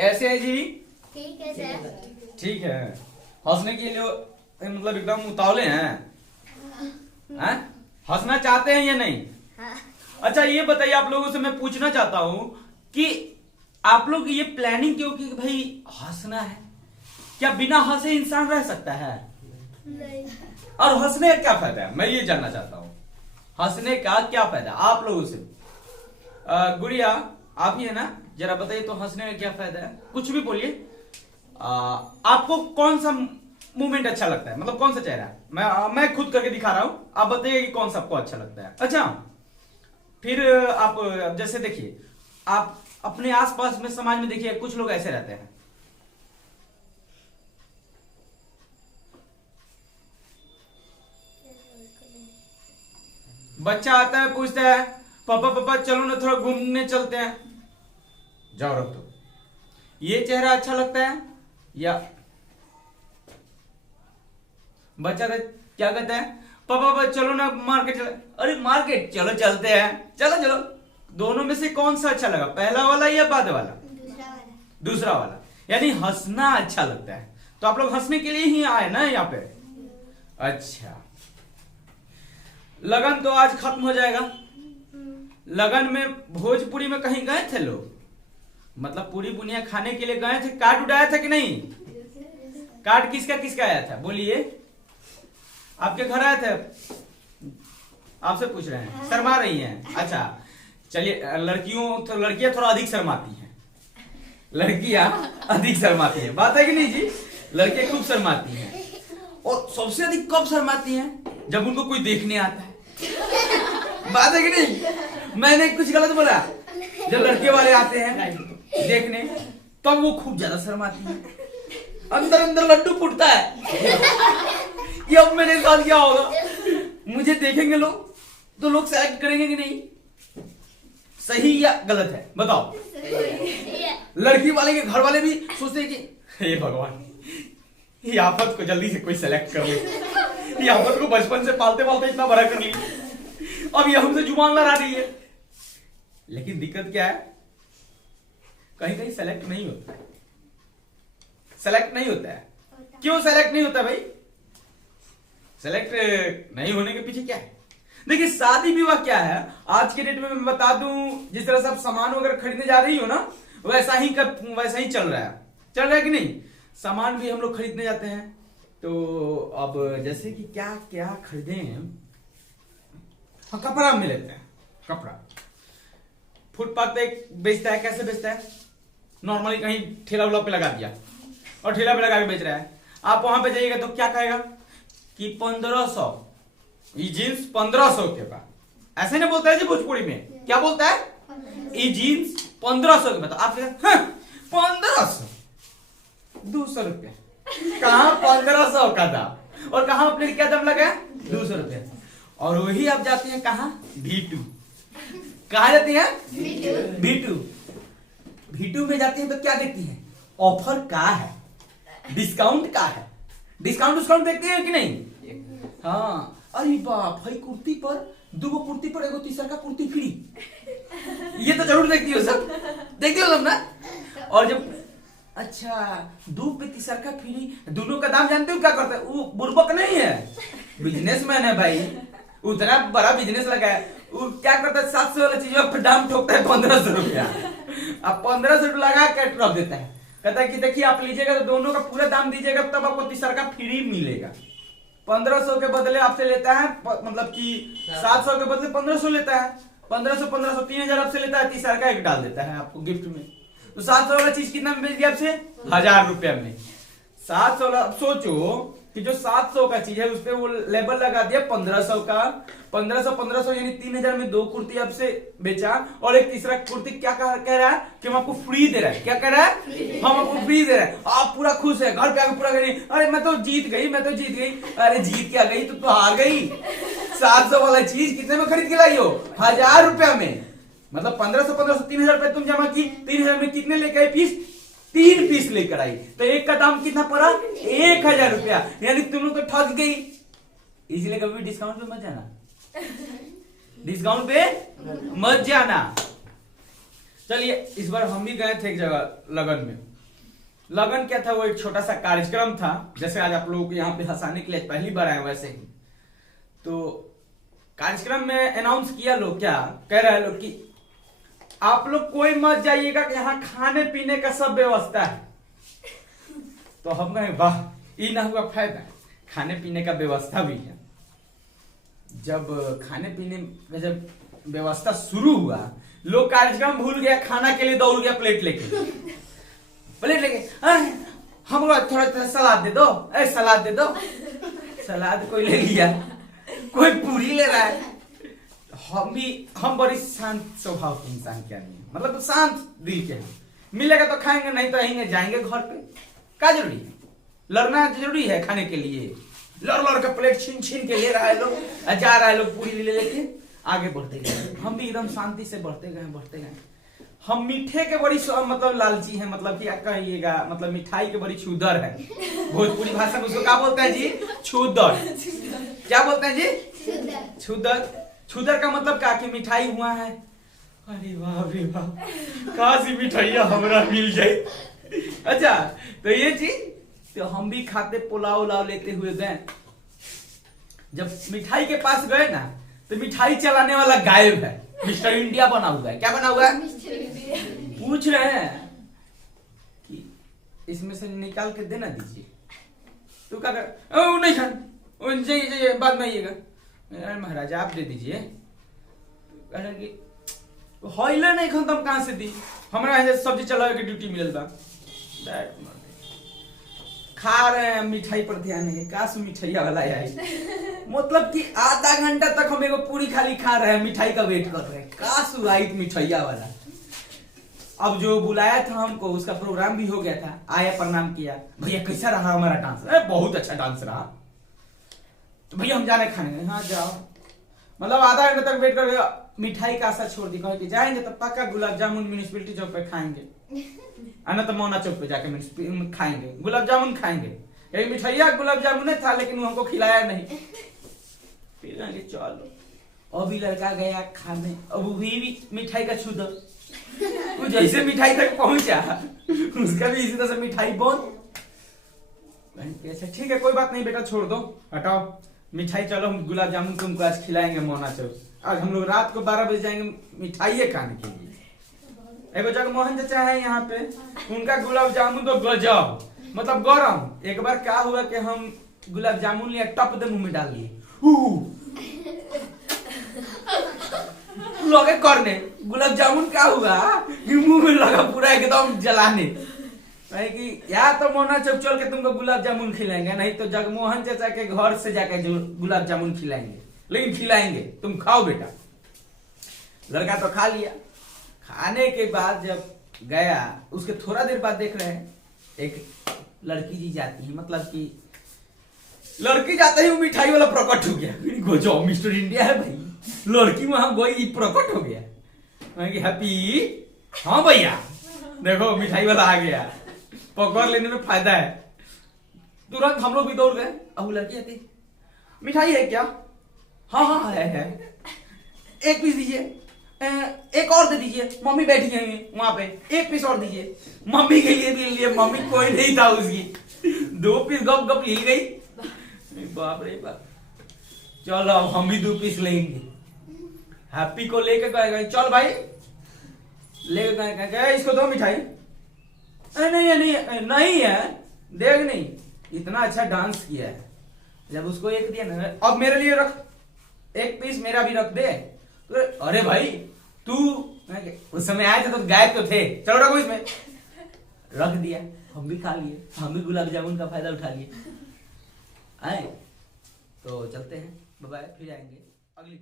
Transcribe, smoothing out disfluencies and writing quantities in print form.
कैसे है जी? ठीक है सर। ठीक है। हंसने के लिए मतलब एकदम उतावले हैं? हैं? हंसना चाहते हैं या नहीं? हाँ। अच्छा ये बताइए, आप लोगों से मैं पूछना चाहता हूं कि आप लोग ये प्लानिंग क्यों की भाई हंसना है? क्या बिना हंसे इंसान रह सकता है? नहीं। और हंसने का क्या फायदा है, मैं ये जानना चाहता हूं। हंसने का क्या फायदा आप लोगों से? गुड़िया आप ही है ना, जरा बताइए तो हंसने का क्या फायदा है? कुछ भी बोलिए। आपको कौन सा मूवमेंट अच्छा लगता है, मतलब कौन सा चेहरा? मैं खुद करके दिखा रहा हूं, आप बताइए कि कौन सा आपको अच्छा लगता है। अच्छा फिर आप जैसे देखिए, आप अपने आसपास में समाज में देखिए, कुछ लोग ऐसे रहते हैं। बच्चा आता है, पूछता है पापा पापा चलो ना थोड़ा घूमने चलते हैं। जाओ रख दो। ये चेहरा अच्छा लगता है? या बच्चा क्या कहता है, पापा पापा चलो ना मार्केट चले। अरे मार्केट चलो चलते हैं, चलो चलो। दोनों में से कौन सा अच्छा लगा, पहला वाला या बाद वाला? दूसरा वाला। दूसरा वाला। यानी हंसना अच्छा लगता है। तो आप लोग हंसने के लिए ही आए ना यहाँ पे? अच्छा, लगन तो आज खत्म हो जाएगा। लगन में भोजपुरी में कहीं गए थे लोग? मतलब पूरी बुनिया खाने के लिए गए थे? कार्ड उड़ाया था कि नहीं? कार्ड किसका किसका आया था बोलिए? आपके घर आए थे? आपसे पूछ रहे हैं, शर्मा रही हैं। अच्छा चलिए, लड़कियां थोड़ा अधिक शर्माती हैं। लड़कियां अधिक शर्माती हैं, बात है कि नहीं जी? लड़कियां खूब शर्माती हैं। और सबसे अधिक कब शर्माती हैं? जब उनको कोई देखने आता है। बात है कि नहीं? मैंने कुछ गलत बोला? जब लड़के वाले आते हैं देखने, तब वो खूब ज्यादा शर्माती हैं। अंदर अंदर लड्डू फूटता है कि अब मेरे साथ क्या होगा। मुझे देखेंगे लोग तो लोग सेलेक्ट करेंगे कि नहीं? सही या गलत है बताओ? लड़की वाले के घर वाले भी सोचते हैं कि हे भगवान, ये आफत को जल्दी से कोई सेलेक्ट कर ले। ये आफत को बचपन से पालते पालते इतना बड़ा कर ली, अब ये हमसे जुबान लड़ा रही है। लेकिन दिक्कत क्या है, कहीं कहीं सेलेक्ट नहीं होता है। सेलेक्ट नहीं होता है। क्यों सेलेक्ट नहीं होता भाई? सेलेक्ट नहीं होने के पीछे क्या है? देखिए शादी विवाह क्या है, आज के डेट में मैं बता दूं, जिस तरह से आप सामान वगैरह खरीदने जा रही हो ना, वैसा ही चल रहा है। चल रहा है कि नहीं? सामान भी हम लोग खरीदने जाते हैं। तो अब जैसे कि क्या क्या खरीदे हैं, हाँ कपड़ा में लेते हैं। कपड़ा फुटपाथ पे बेचता है, कैसे बेचता है? नॉर्मली कहीं ठेला उला पे लगा दिया और ठेला पे लगा के बेच रहा है। आप वहां पे जाइएगा तो क्या कहेगा कि 1500, ये जीन्स 1500 के का। ऐसे नहीं बोलता है जी भोजपुरी में? क्या बोलता है? ये जीन्स 1500 के बता। आप 1500, 200 रुपया। कहा 1500 का दाम और कहा अपने क्या दाम लगा? 200 रुपया। और वही आप जाते हैं कहा? V2। कहा जाती है? V2। V2 में जाती है तो क्या देखती है? ऑफर का है, डिस्काउंट का है। डिस्काउंट देखते हैं कि नहीं? हाँ। अरे बाप, भाई कुर्ती पर 2 कुर्ती पर एगो तीसरा का कुर्ती फ्री। ये तो जरूर देखती हो सब, देखती हो सब ना? और जब अच्छा 2 पे तीसरा का फ्री, दोनों का दाम जानते हो क्या करता है? वो बुर्बक नहीं है, बिजनेसमैन है भाई। उतना बड़ा बिजनेस लगा है, वो क्या करता है? 700 वाला चीज पर दाम ठोकता है 1500 रुपया। अब 1500 रुपया लगा के रख देता है, कहता है कि देखिए आप लीजिएगा तो दोनों का पूरा दाम दीजिएगा तब आपको तीसरा का फ्री मिलेगा। 1500 के बदले आपसे लेता है, मतलब कि 700 के बदले 1500 लेता है। 1500 3000 आपसे लेता है, तीसरा का एक डाल देता है आपको गिफ्ट में। तो 700 वाला चीज कितना में बेच दिया आपसे? 1000 रुपया में। 700 वाला, अब सोचो कि जो 700 का चीज है उस पे वो लेबल लगा दिया 1500 का। 1500 यानी 3000 में 2 कुर्ती आपसे बेचा और एक तीसरा कुर्ती क्या कह रहा है कि हम आपको फ्री दे रहा है। क्या कह रहा है? हम आपको फ्री दे रहे हैं। आप पूरा खुश है, घर पे आके पूरा करें, अरे मैं तो जीत गई। अरे जीत क्या गई, तो हार गई। 700 वाला चीज कितने में खरीद के लाई हो? 1000 रुपया में। मतलब 1500 3000 रुपए तुम जमा की, 3000 में कितने लेके आई पीस? 3 पीस लेकर आई। तो एक का दाम कितना पड़ा? 1000 रुपया। यानी तुम लोग तो ठग गई। इसलिए कभी डिस्काउंट पे मत जाना, डिस्काउंट पे मत जाना। चलिए इस बार हम भी गए थे एक जगह लगन में। लगन क्या था, वो एक छोटा सा कार्यक्रम था, जैसे आज आप लोगों को यहाँ पे हंसाने के लिए पहली बार आए वैसे ही। तो कार्यक्रम में अनाउंस किया लोग, क्या कह रहे हैं लोग कि आप लोग कोई मत जाइएगा कि यहाँ खाने पीने का सब व्यवस्था है। तो हम कहे वाह, ये ना हुआ फायदा, खाने पीने का व्यवस्था भी है। जब खाने पीने का जब व्यवस्था शुरू हुआ, लोग कार्यक्रम भूल गया, खाना के लिए दौड़ गया प्लेट लेके हम लोग थोड़ा सलाद दे दो, सलाद दे दो। सलाद कोई ले लिया, कोई पूरी ले रहा है। हम बड़ी शांत स्वभाव के इंसान के आदमी, मतलब शांत दिल के हैं। मिलेगा तो खाएंगे, नहीं तो यहीं जाएंगे घर पे। क्या जरूरी है, लड़ना जरूरी है खाने के लिए? लड़ के प्लेट छीन के ले रहा है लोग, जा रहा है लोग पूरी ले लेके आगे बढ़ते गए। हम भी एकदम शांति से बढ़ते गए। हम मीठे के बड़ी मतलब लालची हैं, मतलब क्या कहिएगा, मतलब मिठाई के बड़ी छूदर है। भोजपुरी भाषा में उसको क्या बोलते हैं जी? छूदर। क्या बोलते हैं जी? छूदर का मतलब क्या कि मिठाई हुआ है। अरे वाह रे वाह, काशी मिठाइया हमरा मिल जाए। अच्छा, तो ये चीज तो हम भी खाते पुलाव उलाव लेते हुए गए। जब मिठाई के पास गए ना, तो मिठाई चलाने वाला गायब है, मिस्टर इंडिया बना हुआ है। क्या बना हुआ है? पूछ रहे हैं कि इसमें से निकाल के देना दीजिए। तो क्या कर, ओ नहीं खान, बाद में आइएगा। अरे महाराज आप दे दीजिए। हॉइले नहीं खान, तुम कहां से दी? हमारा यहाँ सब्जी चलावे के ड्यूटी मिलल बा। खा रहे हैं, मिठाई पर ध्यान है। काश मिठाइया वाला आई, मतलब कि आधा घंटा तक हम एगो पूरी खाली खा रहे हैं, मिठाई का वेट कर रहे हैं। काश आई मिठाइया वाला। अब जो बुलाया था हमको, उसका प्रोग्राम भी हो गया था। आया, प्रणाम किया, भैया कैसा रहा हमारा डांस? बहुत अच्छा डांस रहा। तो भैया हम जाने खाने। हाँ जाओ। मतलब आधा घंटा तक वेट कर, मिठाई का आशा छोड़ दी। कहे कि जाएंगे तो पक्का गुलाब जामुन म्यूनिसिपैलिटी चौक पे खाएंगे, ना तो मौना चौक पे जाके खाएंगे, गुलाब जामुन खाएंगे। मिठाइया गुलाब जामुन था, लेकिन वो हमको खिलाया नहीं। फिर चलो, अभी लड़का गया खाने, अब वो भी मिठाई का छूदर। वो जैसे मिठाई तक पहुंचा, उसका भी इसी तरह से मिठाई बंद। अच्छा ठीक है, कोई बात नहीं बेटा, छोड़ दो, हटाओ मिठाई। चलो हम गुलाब जामुन तुमको आज खिलाएंगे मौना चौक। आज हम लोग रात को 12 बजे जाएंगे मिठाई खाने के लिए। एगो जगमोहन चाचा है यहाँ पे, उनका गुलाब जामुन तो गजब, मतलब गरम। एक बार क्या हुआ कि हम गुलाब जामुन लिया, टप दे मुंह में डाल लिए, लगे करने। गुलाब जामुन क्या हुआ कि मुंह में लगा पूरा एकदम जलाने। कि या तो मोना चौक चल के तुमको गुलाब जामुन खिलाएंगे, नहीं तो जगमोहन चाचा के घर से जाके गुलाब जामुन खिलाएंगे। लेकिन खिलाएंगे, तुम खाओ बेटा। लड़का तो खा लिया। खाने के बाद जब गया, उसके थोड़ा देर बाद देख रहे हैं एक लड़की जी जाती है, मतलब कि लड़की जाते ही वो मिठाई वाला प्रकट हो गया। गजब, मिस्टर इंडिया है भाई। लड़की वहां गई, प्रकट हो गया। हैप्पी, हाँ भैया देखो मिठाई वाला आ गया, पकड़ लेने में फायदा है। तुरंत हम लोग भी दौड़ गए। अब वो लड़की आती, मिठाई है क्या? हाँ है। एक पीस दीजिए, एक और दे दीजिए, मम्मी बैठी है वहां पे, एक पीस और दीजिए। मम्मी के लिए भी लिए, मम्मी कोई नहीं था उसकी। 2 पीस गप गप ले गई। बाप रे बाप। चलो अब हम भी 2 पीस लेंगे। हैप्पी को लेके गए, चल भाई लेके गए, इसको दो मिठाई। नहीं है, देख नहीं, इतना अच्छा डांस किया है। जब उसको एक दिया ना, अब मेरे लिए रख, एक पीस मेरा भी रख दे। तो अरे भाई तू उस समय आए थे तो गायब तो थे, चलो रखो इसमें। रख दिया, हम भी खा लिए, हम भी गुलाब जामुन का फायदा उठा लिए। आए तो चलते हैं, बाय बाय, फिर आएंगे अगली